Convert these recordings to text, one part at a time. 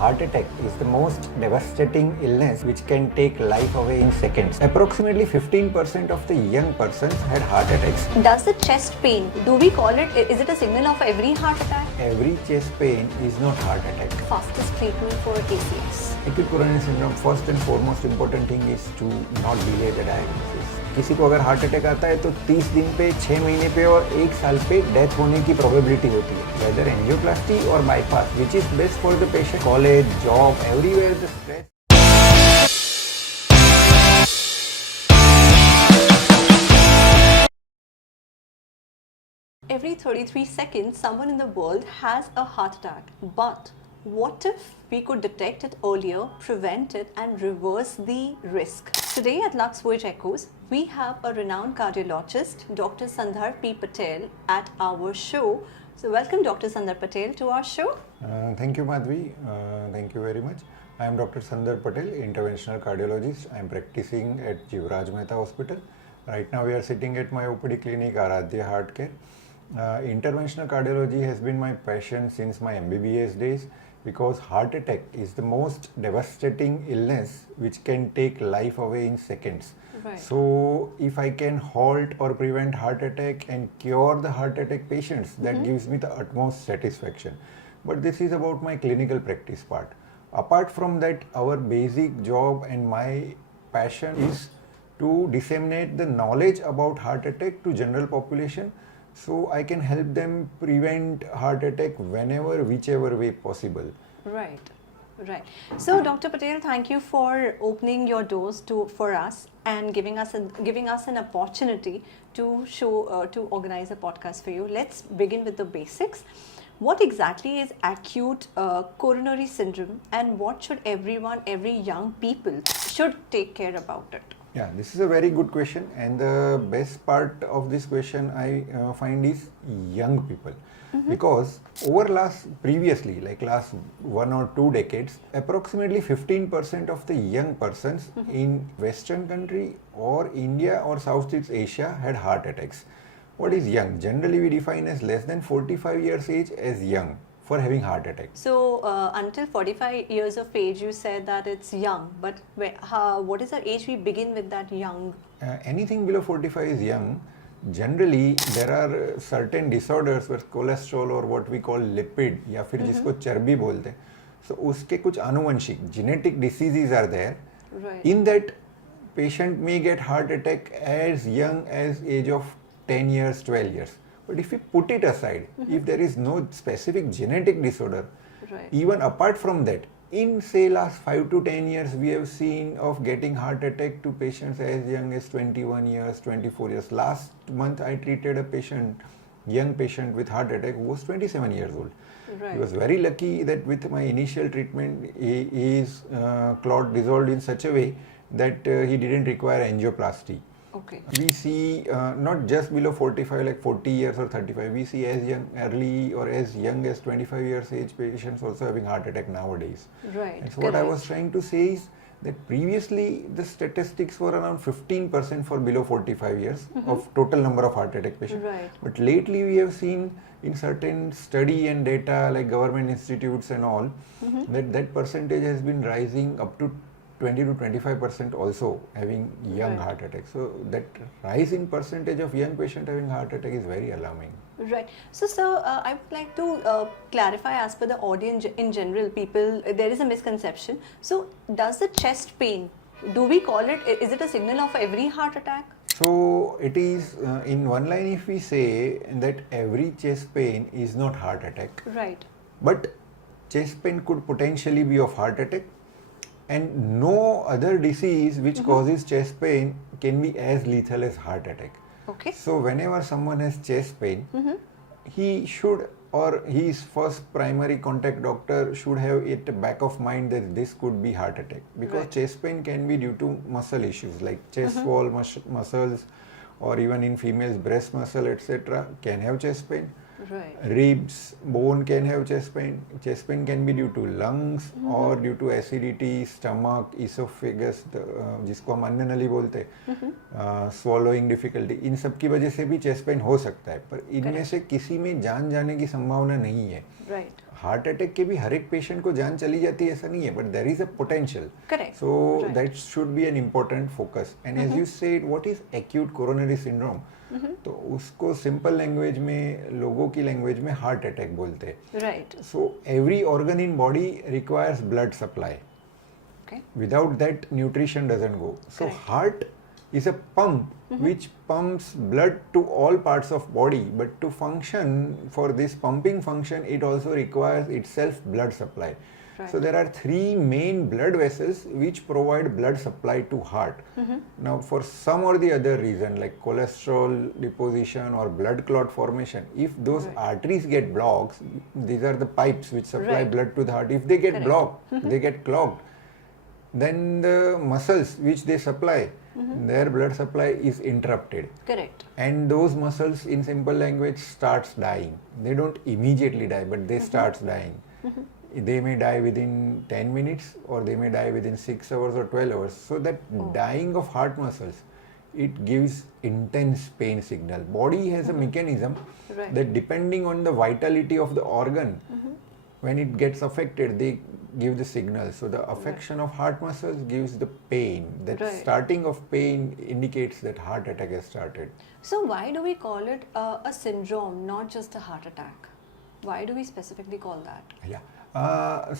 Heart attack is the most devastating illness which can take life away in seconds. Approximately 15% of the young persons had heart attacks. Does the chest pain, do we call it, is it a signal of every heart attack? Every chest pain is not heart attack. Fastest treatment for ACS. Acute coronary syndrome, first and foremost important thing is to not delay the diagnosis. किसी को अगर heart attack आता है तो 30 दिन पे, 6 महीने पे और 1 साल पे डेथ होने की प्रोबेबिलिटी होती है. वेदर एंजियोप्लास्टी और bypass, which is best for the patient. College, job, everywhere the stress. Every 33 seconds, someone in the world has a heart attack. But what if we could detect it earlier, prevent it, and reverse the risk? Today at LVE Echoes, we have a renowned cardiologist, Dr. Sandarbh P. Patel, at our show. So welcome Dr. Sandarbh Patel to our show. Thank you, Madhvvi. Thank you very much. I am Dr. Sandarbh Patel, interventional cardiologist. I am practicing at Jivraj Mehta Hospital. Right now we are sitting at my OPD clinic, Aradhya Heart Care. Interventional cardiology has been my passion since my MBBS days because heart attack is the most devastating illness which can take life away in seconds. Right. So if I can halt or prevent heart attack and cure the heart attack patients, that gives me the utmost satisfaction. But this is about my clinical practice part. Apart from that, our basic job and my passion is to disseminate the knowledge about heart attack to general population, so I can help them prevent heart attack whenever, whichever way possible. Right. So Dr. Patel, thank you for opening your doors for us and giving us an opportunity to to organize a podcast for you. Let's begin with the basics. What exactly is acute coronary syndrome, and what should every young people should take care about it? Yeah, this is a very good question, and the best part of this question I find is young people. Because previously, like last 1 or 2 decades, approximately 15% of the young persons in Western country or India or Southeast Asia had heart attacks. What is young? Generally we define as less than 45 years age as young for having heart attack. So until 45 years of age, you said that it's young, but what is the age we begin with that young? Anything below 45 is young. Generally there are certain disorders where cholesterol or what we call lipid या फिर जिसको चर्बी बोलते हैं, so उसके कुछ आनुवंशिक genetic diseases are there. Right. In that, patient may get heart attack as young as age of 10 years, 12 years. But if we put it aside, if there is no specific genetic disorder, Right. even apart from that, in say last 5 to 10 years, we have seen of getting heart attack to patients as young as 21 years, 24 years. Last month, I treated a patient, young patient with heart attack who was 27 years old. Right. He was very lucky that with my initial treatment, his clot dissolved in such a way that he didn't require angioplasty. Okay. We see not just below 45, like 40 years or 35, we see as young, early or as young as 25 years age patients also having heart attack nowadays. Right. And so what I was trying to say is that previously the statistics were around 15% for below 45 years of total number of heart attack patients. Right. But lately we have seen in certain study and data like government institutes and all, that percentage has been rising up to 20 to 25% also having young Right. heart attack. So that rise in percentage of young patient having heart attack is very alarming. Right. So, sir, I would like to clarify as per the audience in general, people, there is a misconception. So, does the chest pain, do we call it, is it a signal of every heart attack? So it is in one line if we say that every chest pain is not heart attack, Right. but chest pain could potentially be of heart attack, and no other disease which causes chest pain can be as lethal as heart attack. Okay. So whenever someone has chest pain, he should, or his first primary contact doctor should have it back of mind that this could be heart attack, because Right. chest pain can be due to muscle issues like chest wall muscles, or even in females breast muscle etc. can have chest pain. Right. Ribs, bone can have chest pain. Chest pain can be due to lungs or due to acidity, stomach, esophagus, जिसको हम अन्न नली बोलते हैं, swallowing difficulty, इन सब की वजह से भी chest pain हो सकता है, पर इनमें से किसी में जान जाने की संभावना नहीं है. Right. हार्ट अटैक के भी हर एक पेशेंट को जान चली जाती है ऐसा नहीं है, but there is a potential. Correct. So Right. that should be an important focus. And as you said, what is acute coronary syndrome? तो उसको सिंपल लैंग्वेज में, लोगों की लैंग्वेज में हार्ट अटैक बोलते हैं. Right. So every organ in body requires blood supply. Okay. Without that, nutrition doesn't go. So Correct. heart is a pump which pumps blood to all parts of body, but to function, for this pumping function, it also requires itself blood supply. Right. So there are three main blood vessels which provide blood supply to heart. Now for some or the other reason, like cholesterol deposition or blood clot formation, if those Right. arteries get blocked, these are the pipes which supply Right. blood to the heart, if they get Correct. blocked, they get clogged, then the muscles which they supply, their blood supply is interrupted. Correct. And those muscles, in simple language, starts dying. They don't immediately die, but they starts dying. They may die within 10 minutes or they may die within 6 hours or 12 hours. So that dying of heart muscles, it gives intense pain signal. Body has a mechanism Right. that depending on the vitality of the organ, when it gets affected, they give the signal. So the affection of heart muscles gives the pain. That Right. starting of pain indicates that heart attack has started. So why do we call it a syndrome, not just a heart attack? Why do we specifically call that? Yeah.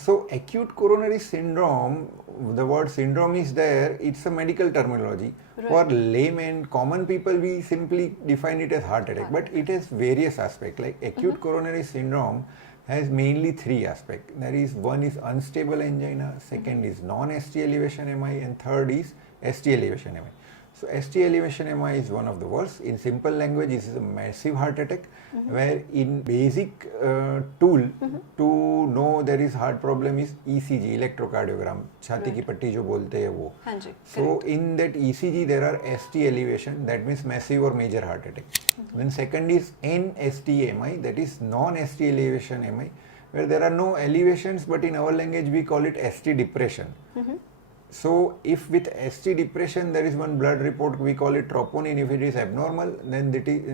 So acute coronary syndrome, the word syndrome is there, it's a medical terminology. Right. For laymen, common people, we simply define it as heart attack, but it has various aspects. Like acute coronary syndrome has mainly three aspects. There is one is unstable angina, second is non-ST elevation MI, and third is ST elevation MI. So ST elevation MI is one of the worst. In simple language, this is a massive heart attack, where in basic tool to know there is heart problem is ECG, electrocardiogram, छाती की पट्टी जो बोलते हैं वो. हाँ जी. So in that ECG there are ST elevation, that means massive or major heart attack. Then second is NST-MI, that is non-ST elevation MI, where there are no elevations, but in our language we call it ST depression. So if with ST depression there is one blood report, we call it troponin. If it is abnormal, then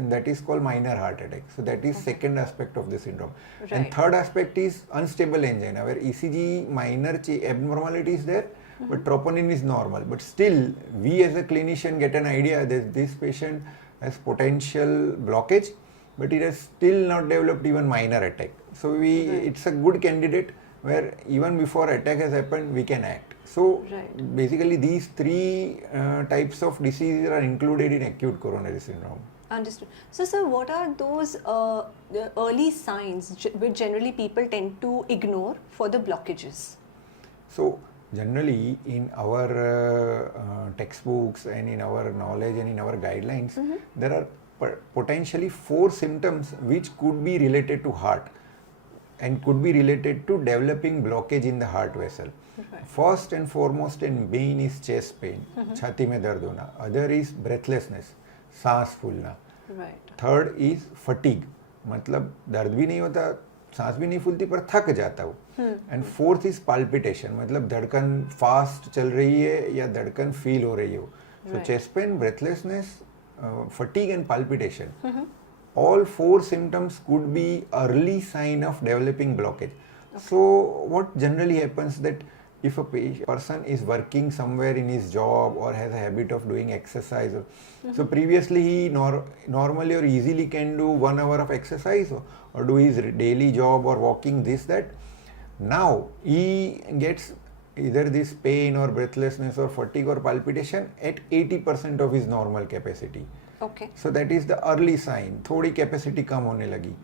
that is called minor heart attack. So that is second aspect of the syndrome. Right. And third aspect is unstable angina, where ECG minor abnormality is there, but troponin is normal. But still, we as a clinician get an idea that this patient has potential blockage, but it has still not developed even minor attack. So it's a good candidate where even before attack has happened, we can act. So Right. basically these three types of diseases are included in acute coronary syndrome. Understood. So, sir, what are those the early signs which generally people tend to ignore for the blockages? So generally in our textbooks and in our knowledge and in our guidelines, there are potentially 4 symptoms which could be related to heart and could be related to developing blockage in the heart vessel. Right. First and foremost and main is chest pain, छाती में दर्द होना. Other is breathlessness, सांस फूलना. Right. Third is fatigue, मतलब दर्द भी नहीं होता, सांस भी नहीं फूलती, पर थक जाता हूँ. एंड फोर्थ इज पाल्पिटेशन, मतलब धड़कन फास्ट चल रही है या धड़कन फील हो रही हो. So chest pain, breathlessness, fatigue and palpitation, all 4 symptoms could be early sign of developing blockage. So what generally happens that if a person is working somewhere in his job or has a habit of doing exercise, so previously he normally or easily can do 1 hour of exercise or do his daily job or walking, this that. Now he gets either this pain or breathlessness or fatigue or palpitation at 80% of his normal capacity. Okay. So that is the early sign. थोड़ी capacity कम होने लगी.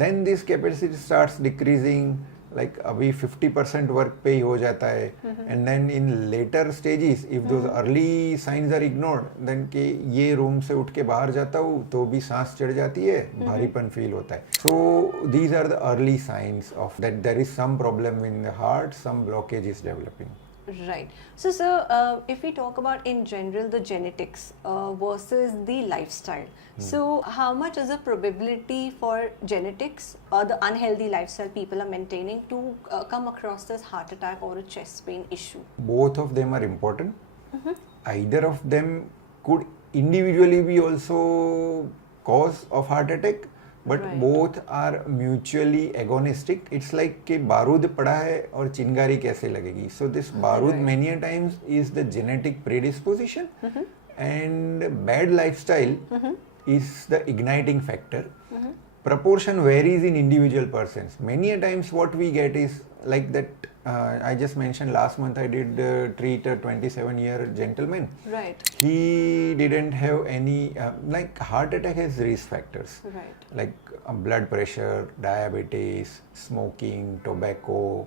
Then this capacity starts decreasing. Like अभी 50% work पे ही हो जाता है. And then in later stages, if those early signs are ignored, then कि ये room से उठ के बाहर जाता हूँ तो भी सांस चढ़ जाती है, भारीपन feel होता है. So these are the early signs of that there is some problem in the heart, some blockage is developing. Right. So, sir, if we talk about in general the genetics versus the lifestyle, so how much is the probability for genetics or the unhealthy lifestyle people are maintaining to come across this heart attack or a chest pain issue? Both of them are important. Either of them could individually be also cause of heart attack, but Right. both are mutually agonistic. It's like कि बारूद पड़ा है और चिंगारी कैसे लगेगी. So this बारूद Right. many a times is the genetic predisposition, and bad lifestyle is the igniting factor. Proportion varies in individual persons. Many a times what we get is like that. I just mentioned last month I did treat a 27-year gentleman. Right. He didn't have any like heart attack has risk factors Right. like blood pressure, diabetes, smoking, tobacco,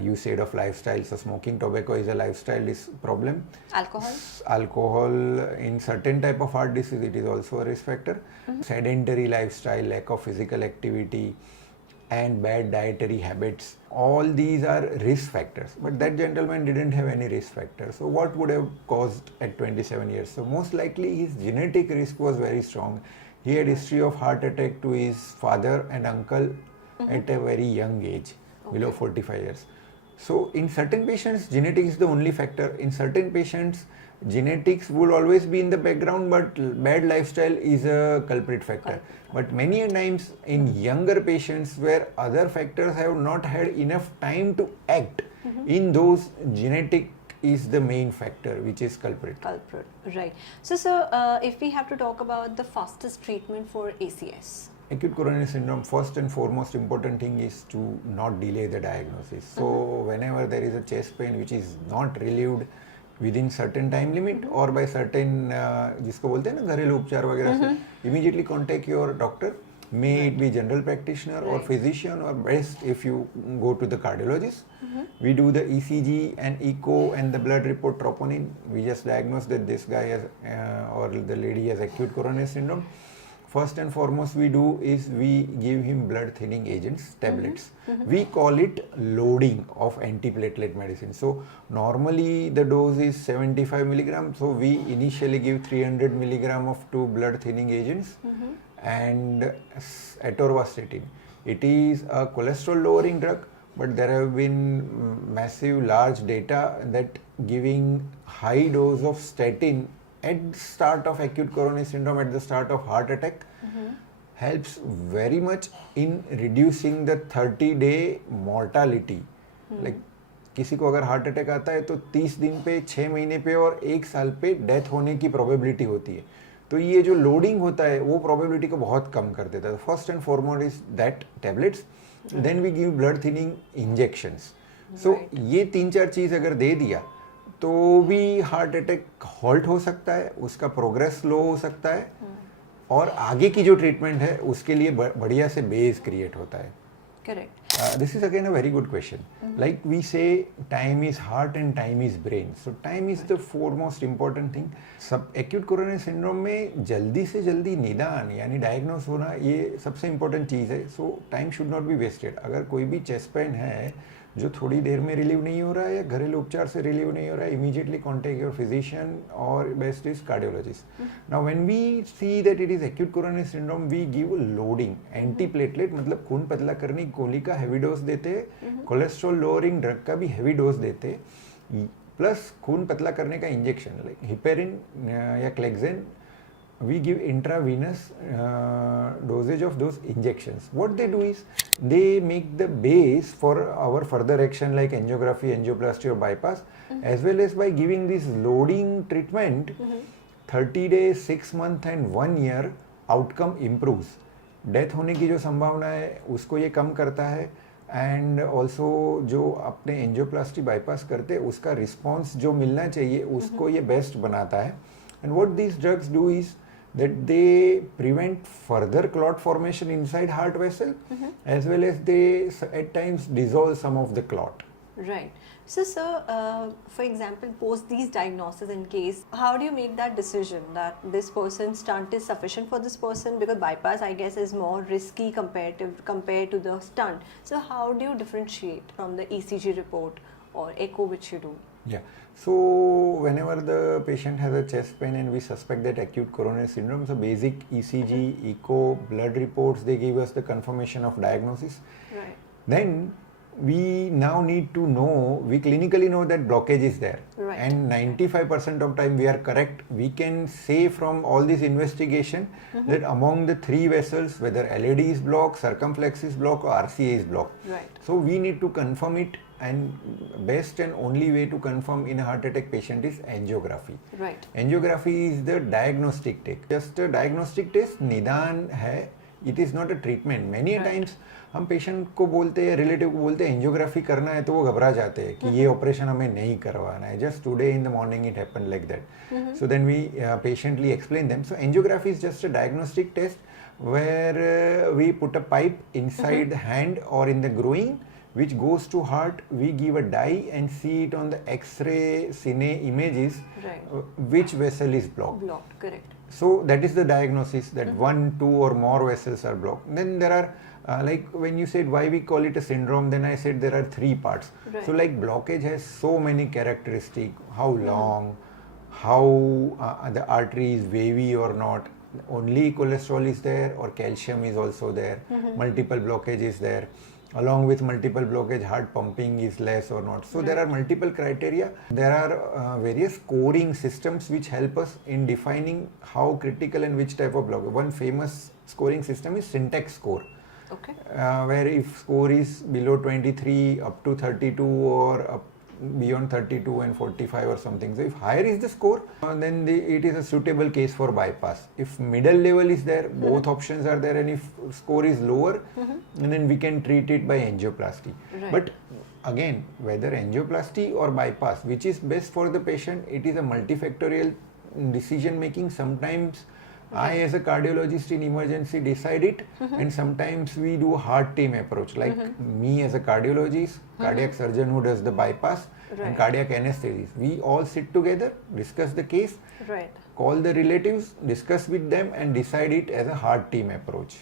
usage of lifestyle. So smoking, tobacco is a lifestyle problem. Alcohol. Alcohol in certain type of heart disease, it is also a risk factor. Sedentary lifestyle, lack of physical activity, and bad dietary habits, all these are risk factors, but that gentleman didn't have any risk factor. So what would have caused at 27 years? So most likely his genetic risk was very strong. He had history of heart attack to his father and uncle at a very young age, below 45 years. So in certain patients, genetics is the only factor. In certain patients, genetics would always be in the background, but bad lifestyle is a culprit factor. But many a times in younger patients where other factors have not had enough time to act, in those genetic is the main factor which is culprit. Culprit. Right. So, sir, if we have to talk about the fastest treatment for ACS. Acute coronary syndrome, first and foremost important thing is to not delay the diagnosis. So whenever there is a chest pain which is not relieved within certain time limit or by certain जिसको बोलते हैं ना घरेलू उपचार वगैरह से, immediately contact your doctor. May it be general practitioner or physician, or best if you go to the cardiologist. We do the ECG and echo and the blood report troponin. We just diagnose that this guy has or the lady has acute coronary syndrome. First and foremost we do is we give him blood thinning agents, tablets. We call it loading of antiplatelet medicine. So normally the dose is 75 milligram. So we initially give 300 milligram of two blood thinning agents and atorvastatin. It is a cholesterol lowering drug, but there have been massive large data that giving high dose of statin at the start of acute coronary syndrome, at the start of heart attack, helps very much in reducing the 30-day mortality. Like किसी को अगर heart attack आता है तो 30 दिन पे, 6 महीने पे और 1 साल पे डेथ होने की प्रोबेबिलिटी होती है. तो ये जो लोडिंग होता है वो प्रोबेबिलिटी को बहुत कम कर देता है. First and foremost is that tablets, then we give blood thinning injections. So ये 3-4 चीज़ अगर दे दिया तो भी हार्ट अटैक हॉल्ट हो सकता है, उसका प्रोग्रेस स्लो हो सकता है और आगे की जो ट्रीटमेंट है उसके लिए बढ़िया से बेस क्रिएट होता है. Correct. This is again a very good question. Like we say, time is heart and time is brain. So time is the foremost important thing. सब acute coronary syndrome में जल्दी से जल्दी निदान यानी डायग्नोस होना ये सबसे इम्पोर्टेंट चीज़ है. So time should not be wasted. अगर कोई भी चेस्ट पेन है जो थोड़ी देर में रिलीव नहीं हो रहा है या घरेलू उपचार से रिलीव नहीं हो रहा है, immediately contact your physician or best is cardiologist. Now when we see that it is acute coronary syndrome, we give loading antiplatelet, मतलब खून पतला करने की गोली का हेवी डोज देते, कोलेस्ट्रॉल लोअरिंग ड्रग का भी हेवी डोज देते, प्लस खून पतला करने का इंजेक्शन लाइक हिपेरिन या Clexane. We give intravenous dosage of those injections. What they do is they make the base for our further action like angiography, angioplasty or bypass, as well as by giving this loading treatment, 30 days, 6 months and 1 year outcome improves. Death होने की जो संभावना है उसको ये कम करता है, and also जो अपने एंजियोप्लास्टी बाईपास करते उसका रिस्पॉन्स जो मिलना चाहिए उसको ये बेस्ट बनाता है. And what these drugs do is that they prevent further clot formation inside heart vessel, as well as they at times dissolve some of the clot. Right. So, sir, for example, post these diagnoses in case, how do you make that decision that this person's stunt is sufficient for this person? Because bypass, I guess, is more risky compared to the stunt. So, how do you differentiate from the ECG report or echo which you do? Yeah. So whenever the patient has a chest pain and we suspect that acute coronary syndrome, so basic ECG, echo, blood reports, they give us the confirmation of diagnosis. Right. Then we now need to know, we clinically know that blockage is there. Right. And 95% of time we are correct. We can say from all this investigation that among the 3 vessels, whether LAD is blocked, circumflex is blocked or RCA is blocked. Right. So we need to confirm it, and best and only way to confirm in a heart attack patient is angiography. Right. Angiography is the diagnostic test. Just a diagnostic test, निदान है. It is not a treatment. Many times हम patient को बोलते हैं, relative को बोलते हैं angiography करना है, तो वो घबरा जाते हैं कि ये ऑपरेशन हमें नहीं करवाना है. Just today in the morning it happened like that. So then we patiently explain them. So angiography is just a diagnostic test where we put a pipe inside the hand or in the groin which goes to heart. We give a dye and see it on the X-ray cine images, right, which vessel is blocked. Blocked, correct. So that is the diagnosis, that 1, 2 or more vessels are blocked. Then there are like when you said why we call it a syndrome, then I said there are 3 parts. Right. So like blockage has so many characteristics: how long, how the artery is wavy or not, only cholesterol is there or calcium is also there, multiple blockage is there, along with multiple blockage heart pumping is less or not. So there are multiple criteria. There are various scoring systems which help us in defining how critical and which type of blockage. One famous scoring system is syntax score. Okay. Where if score is below 23 up to 32 or up beyond 32 and 45 or something. So if higher is the score, then it is a suitable case for bypass. If middle level is there, both options are there, and if score is lower, and then we can treat it by angioplasty. Right. But again, whether angioplasty or bypass, which is best for the patient, it is a multifactorial decision making. Sometimes I as a cardiologist in emergency decide it, and sometimes we do heart team approach, like me as a cardiologist, cardiac surgeon who does the bypass, and cardiac anesthetist. We all sit together, discuss the case, call the relatives, discuss with them, and decide it as a heart team approach.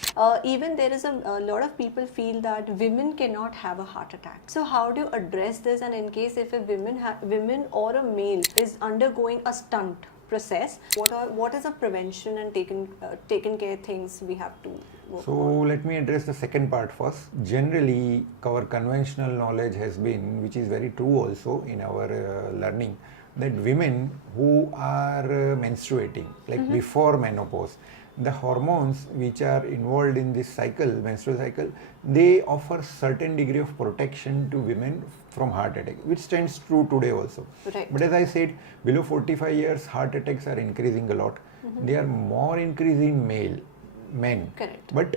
Even there is a lot of people feel that women cannot have a heart attack. So how do you address this? And in case if a women or a male is undergoing a stunt process, what is the prevention and taken care things we have to work on? Let me address the second part first. Generally, our conventional knowledge has been, which is very true also in our learning, that women who are menstruating, like before menopause, the hormones which are involved in this cycle, menstrual cycle, they offer certain degree of protection to women from heart attack, which stands true today also. Right. But as I said, below 45 years, heart attacks are increasing a lot. They are more increasing men. Correct. But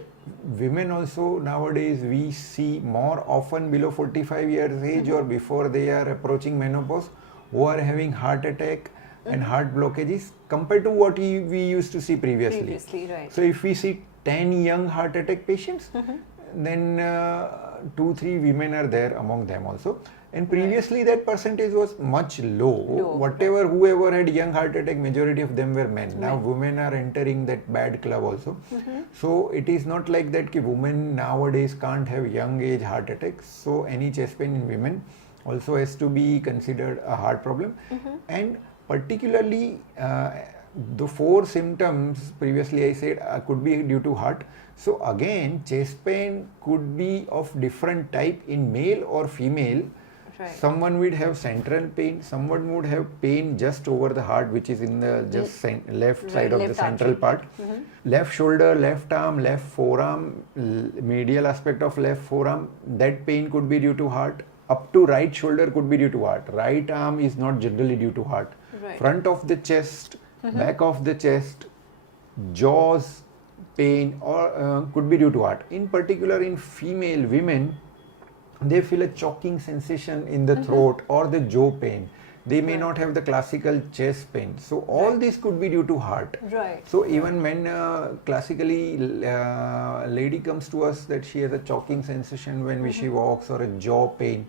women also nowadays we see more often below 45 years age or before they are approaching menopause, who are having heart attack and heart blockages compared to what we used to see previously. Right. So if we see 10 young heart attack patients, then 2-3 women are there among them also. And previously that percentage was much low. Whoever had young heart attack, majority of them were men. Now women are entering that bad club also. So it is not like that ki women nowadays can't have young age heart attacks. So any chest pain in women also has to be considered a heart problem. And particularly the 4 symptoms previously I said could be due to heart. So again, chest pain could be of different type in male or female. Right. Someone would have central pain, someone would have pain just over the heart, which is in the left side of the central part. Left shoulder, left arm, left forearm, medial aspect of left forearm, that pain could be due to heart. Up to right shoulder could be due to heart. Right arm is not generally due to heart. Right. Front of the chest, back of the chest, jaws pain or could be due to heart. In particular in female women, they feel a choking sensation in the throat or the jaw pain. They may not have the classical chest pain. So all this could be due to heart. Right. So even when classically lady comes to us that she has a choking sensation when she walks or a jaw pain,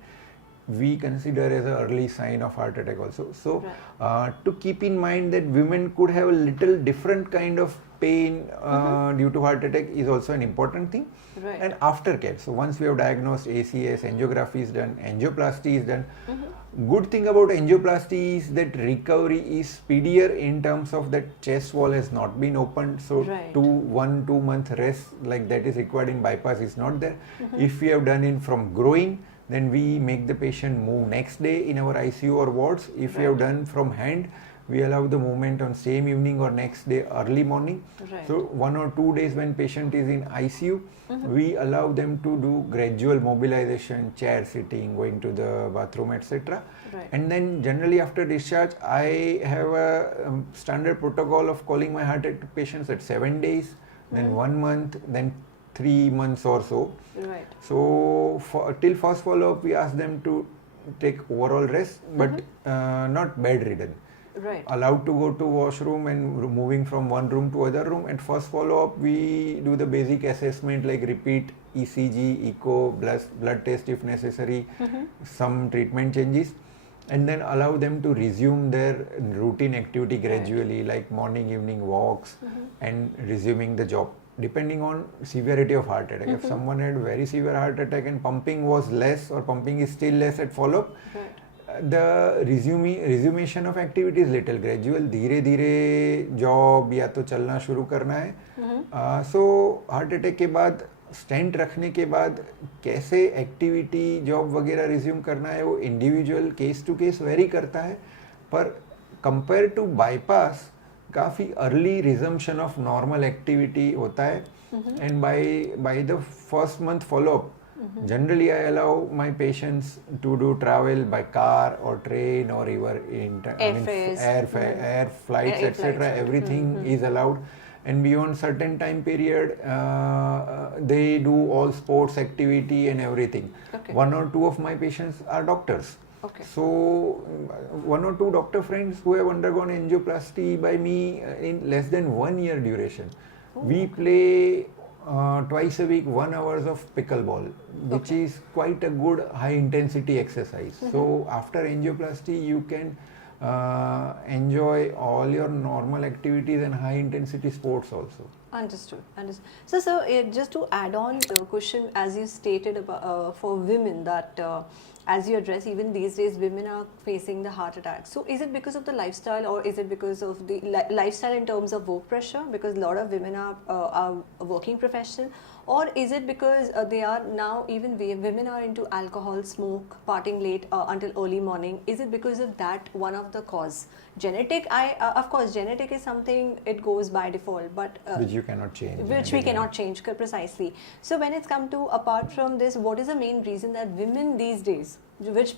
we consider as an early sign of heart attack also. So to keep in mind that women could have a little different kind of pain due to heart attack is also an important thing. Right. And aftercare. So once we have diagnosed ACS, angiography is done, angioplasty is done. Good thing about angioplasty is that recovery is speedier in terms of that chest wall has not been opened. So 1-2 month rest like that is required in bypass is not there. If we have done it from groin, then we make the patient move next day in our ICU or wards. If we have done from hand, we allow the movement on same evening or next day early morning. Right. So 1 or 2 days when patient is in ICU, we allow them to do gradual mobilization, chair sitting, going to the bathroom, etc. Right. And then generally after discharge, I have a standard protocol of calling my heart attack patients at 7 days, then 1 month, then 3 months or so. Right. So till first follow-up, we ask them to take overall rest, but not bedridden. Right. Allowed to go to washroom and moving from one room to other room. At first follow-up, we do the basic assessment like repeat ECG, echo, blood test if necessary, some treatment changes, and then allow them to resume their routine activity gradually, like morning, evening walks, and resuming the job. Depending on severity of heart attack. If someone had very severe heart attack and pumping was less or pumping is still less at follow-up, the resumption of activity is little gradual. धीरे धीरे job या तो चलना शुरू करना है. So heart attack के बाद स्टेंट रखने के बाद कैसे एक्टिविटी जॉब वगैरह रिज्यूम करना है वो individual case to case vary करता है, पर कंपेयर टू बाईपास काफ़ी early resumption of normal activity होता है. And by the first month follow-up, generally I allow my patients to do travel by car or train or even air flights, etc. Everything is allowed, and beyond certain time period they do all sports activity and everything. 1 or 2 of my patients are doctors. So 1 or 2 doctor friends who have undergone angioplasty by me in less than 1 year duration. We play twice a week 1 hour of pickleball, which is quite a good high intensity exercise. So after angioplasty you can enjoy all your normal activities and high intensity sports also. Understood. So just to add on the question, as you stated about for women, that as you address, even these days women are facing the heart attack. So is it because of the lifestyle, or is it because of the lifestyle in terms of work pressure, because a lot of women are working professional, or is it because they are now, even women are into alcohol, smoke, partying late until early morning? Is it because of that one of the cause? Genetic, of course genetic is something, it goes by default, but which you cannot change. Which we cannot change, precisely. So when it's come to, apart from this, what is the main reason that women these days, which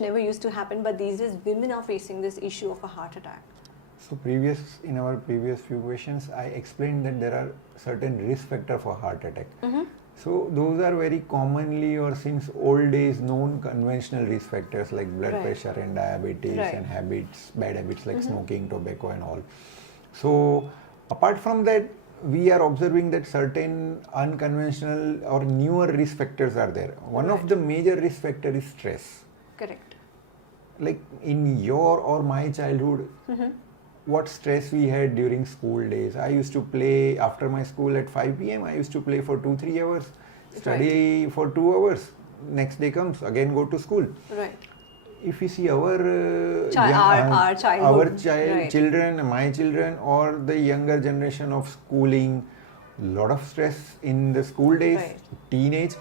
never used to happen, but these days women are facing this issue of a heart attack? So in our previous few questions, I explained that there are certain risk factors for heart attack. So those are very commonly or since old days known conventional risk factors like blood pressure and diabetes and habits, bad habits like smoking, tobacco and all. So apart from that, we are observing that certain unconventional or newer risk factors are there. One of the major risk factors is stress. Correct. Like in your or my childhood, what stress we had during school days. I used to play after my school at 5 p.m. I used to play for 2-3 hours, study for 2 hours. Next day comes, again go to school. Right. If you see our children, my children, or the younger generation of schooling, lot of stress in the school days, teenage,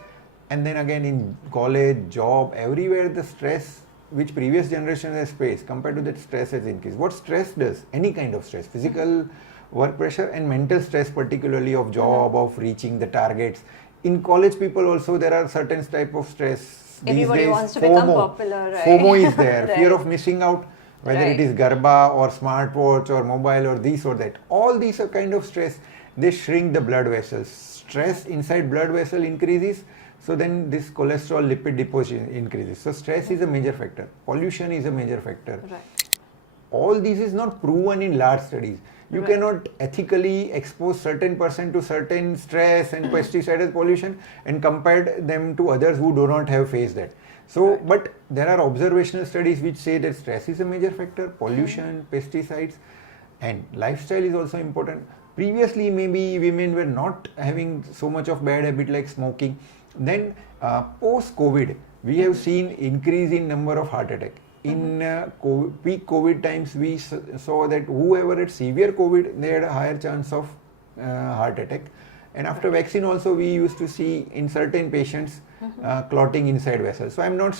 and then again in college, job, everywhere the stress which previous generation has faced, compared to that stress has increased. What stress does? Any kind of stress, physical work pressure and mental stress, particularly of job, of reaching the targets. In college people also there are certain type of stress. Everybody wants to become popular, right? FOMO is there, fear of missing out, whether it is Garba or smartwatch or mobile or this or that. All these are kind of stress. They shrink the blood vessels. Stress inside blood vessel increases. So then this cholesterol lipid deposition increases. So stress is a major factor. Pollution is a major factor. All this is not proven in large studies. You cannot ethically expose certain person to certain stress and pesticide pollution and compare them to others who do not have faced that. So, but there are observational studies which say that stress is a major factor, pollution, pesticides, and lifestyle is also important. Previously, maybe women were not having so much of bad habit like smoking. Then post-COVID, we have seen increase in number of heart attack. In peak COVID times, we saw that whoever had severe COVID, they had a higher chance of heart attack. And after vaccine also we used to see in certain patients clotting inside vessels. So I'm not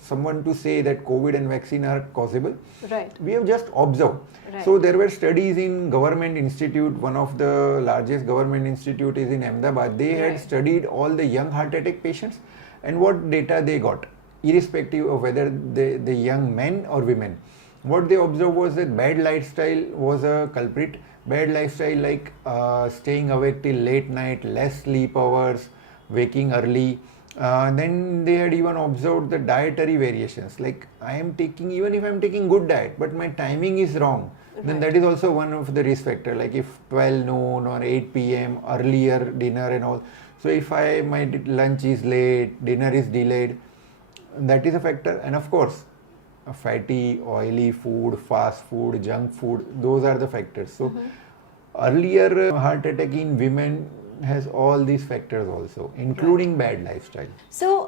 someone to say that COVID and vaccine are causable. Right. We have just observed. Right. So there were studies in government institute, one of the largest government institute is in Ahmedabad. They had studied all the young heart attack patients and what data they got, irrespective of whether the young men or women. What they observed was that bad lifestyle was a culprit. Bad lifestyle like staying awake till late night, less sleep hours, waking early. Then they had even observed the dietary variations. Like even if I'm taking good diet, but my timing is wrong, then that is also one of the risk factor. Like if 12 noon or 8 p.m. earlier dinner and all. So if my lunch is late, dinner is delayed, that is a factor. And of course, fatty, oily food, fast food, junk food, those are the factors. So earlier heart attack in women has all these factors also, including bad lifestyle. So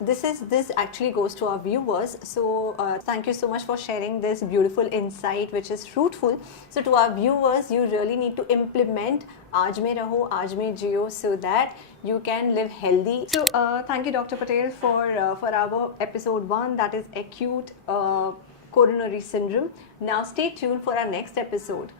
this actually goes to our viewers. So thank you so much for sharing this beautiful insight which is fruitful. So to our viewers, you really need to implement Aaj Mein Raho, Aaj Mein Jiyo so that you can live healthy. So thank you Dr. Patel for our episode 1, that is acute coronary syndrome. Now stay tuned for our next episode.